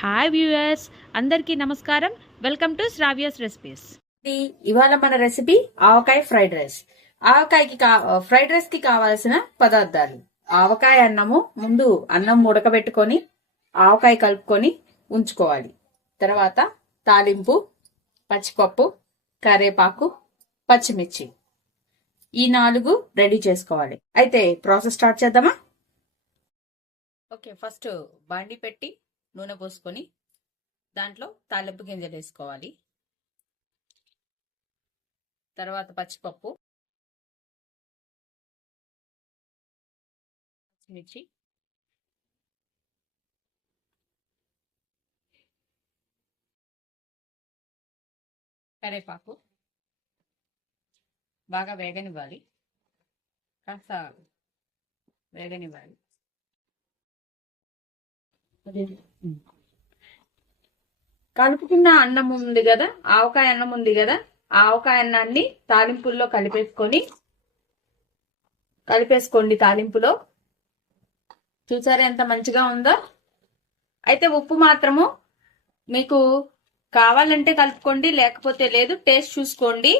Hi viewers, అందరికీ నమస్కారం. Welcome to Sravya's recipes. ఇవాళ మన రెసిపీ ఆవకాయ ఫ్రైడ్ రైస్. ఆవకాయకి ఫ్రైడ్ రైస్ కి కావాల్సిన పదార్థాలు: ఆవకాయ అన్నము. ముందు అన్నం ఉడకబెట్టుకొని ఆవకాయ కలుపుకొని ఉంచుకోవాలి. తర్వాత తాలింపు, పచ్చిపప్పు, కరేపాకు, పచ్చిమిర్చి, ఈ 4 రెడీ చేసుకోవాలి. అయితే ప్రాసెస్ స్టార్ట్ చేద్దామా? ఓకే, ఫస్ట్ బాండి పెట్టి నూనె పోసుకొని దాంట్లో తాలింపు గింజలు వేసుకోవాలి. తర్వాత పచ్చిపప్పు, పచ్చిమిర్చి, కరివేపాకు బాగా వేగనివ్వాలి. కాస్త వేగనివ్వాలి. కలుపుకున్న అన్నం ఉంది కదా, ఆవకాయ అన్నం ఉంది కదా, ఆవకాయ అన్నాన్ని తాలింపుల్లో కలిపేసుకోండి. తాలింపులో చూసారా ఎంత మంచిగా ఉందో. అయితే ఉప్పు మాత్రము మీకు కావాలంటే కలుపుకోండి, లేకపోతే లేదు. టేస్ట్ చూసుకోండి.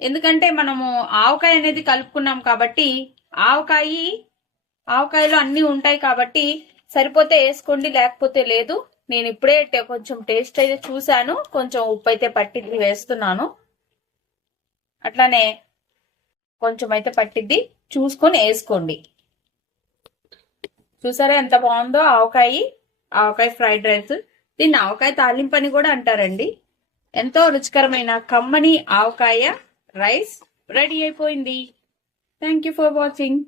ఎందుకంటే మనము ఆవకాయ అనేది కలుపుకున్నాం కాబట్టి ఆవకాయలో అన్ని ఉంటాయి కాబట్టి సరిపోతే వేసుకోండి, లేకపోతే లేదు. నేను ఇప్పుడే కొంచెం టేస్ట్ అయితే చూశాను, కొంచెం ఉప్పు అయితే పట్టిద్ది, వేస్తున్నాను. అట్లానే కొంచెం అయితే పట్టిద్ది, చూసుకొని వేసుకోండి. చూసారా ఎంత బాగుందో ఆవకాయ ఫ్రైడ్ రైస్. దీన్ని ఆవకాయ తాలింపు అని కూడా అంటారండి. ఎంతో రుచికరమైన కమ్మని ఆవకాయ రైస్ రెడీ అయిపోయింది. Thank you for watching.